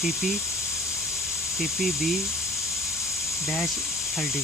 TP BLD.